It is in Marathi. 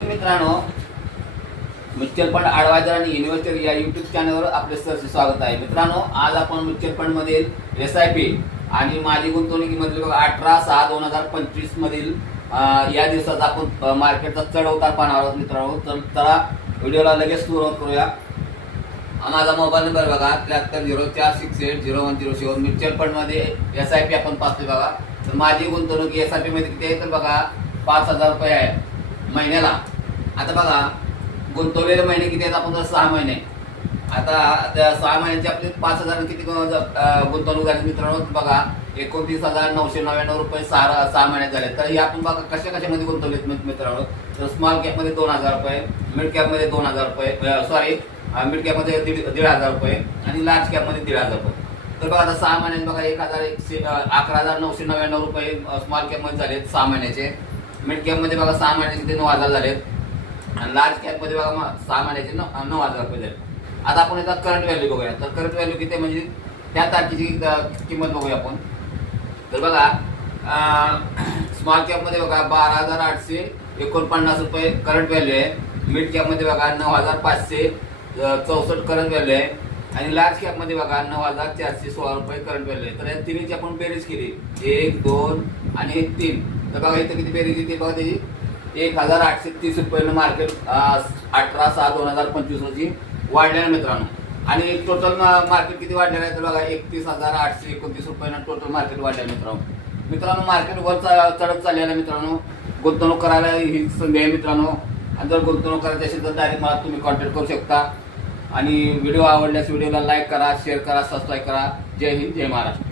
मित्रांनो, म्युच्युअल फंड ॲडवायझर आणि इन्व्हेस्टर या यूट्यूब चॅनलवर आपले सहर्ष स्वागत आहे. मित्रांनो, आज आपण म्युच्युअल फंड मधील SIP आणि माझी गुंतवणुकीमधील 18/6/2025 मधील या दिवसात आपण मार्केटचा चढ उतार पाहणार आहोत. मित्रांनो, तर चला व्हिडिओला लगेच सुरुवात करूया. माझा मोबाईल नंबर बघा 7304680107. म्युच्युअल फंड मध्ये SIP आपण पाहतोय बघा. तर माझी गुंतवणूक SIP मध्ये किती आहे तर बघा 5000 रुपये आहे महिन्याला. आता बघा गुंतवलेले महिने किती आहेत आपण जर 6 महिने. आता त्या 6 महिन्याचे आपले 5000 किती गुंतवणूक झाली मित्रांनो बघा 29,999 रुपये 6 महिन्यात झाले. तर हे आपण बघा कशामध्ये गुंतवलेत मित्रांनो. तर स्मॉल कॅप मध्ये 2000 रुपये, मिड कॅप मध्ये 2000 रुपये, मिड कॅप मध्ये 1500 रुपये आणि लार्ज कॅप मध्ये 1500 रुपये. तर बघा आता 6 महिन्यात बघा 11,999 रुपये स्मॉल कॅप मध्ये झालेत 6 महिन्याचे. मिड कॅप मध्ये बघा 6 महिन्याचे ते 9000 झालेत आणि लार्ज कॅप मध्ये बघा 6 महिन्याचे 9000 रुपये झाले. आता आपण याचा करंट व्हॅल्यू बघूया. तर करंट व्हॅल्यू किती आहे म्हणजे त्या तारखेची किंमत बघूया आपण. तर बघा स्मॉल कॅप मध्ये बघा 12,849 रुपये करंट व्हॅल्यू आहे. मिड कॅप मध्ये बघा 9,564 करंट व्हॅल्यू आहे आणि लार्ज कॅप मध्ये बघा 9,416 रुपये करंट व्हॅल्यू आहे. तर या तिन्हीची आपण बेरीज केली 1, 2 आणि 3. तर बघा इथं किती बेरीज येते बघा त्याची 1,830 रुपये मार्केट 18/6/2025 रोजी वाढलेलं मित्रांनो. आणि टोटल मार्केट किती वाढलेलं आहे तर बघा 31,829 रुपयानं टोटल मार्केट वाढलेलं मित्रांनो. मार्केट वर चढत चाललेलं मित्रांनो. गुंतवणूक करायला ही संधी आहे मित्रांनो. आणि जर गुंतवणूक करायची असेल तर डायरेक्ट मला तुम्ही कॉन्टॅक्ट करू शकता. आणि व्हिडिओ आवडल्यास व्हिडिओला लाईक करा, शेअर करा, सबस्क्राईब करा. जय हिंद, जय महाराष्ट्र.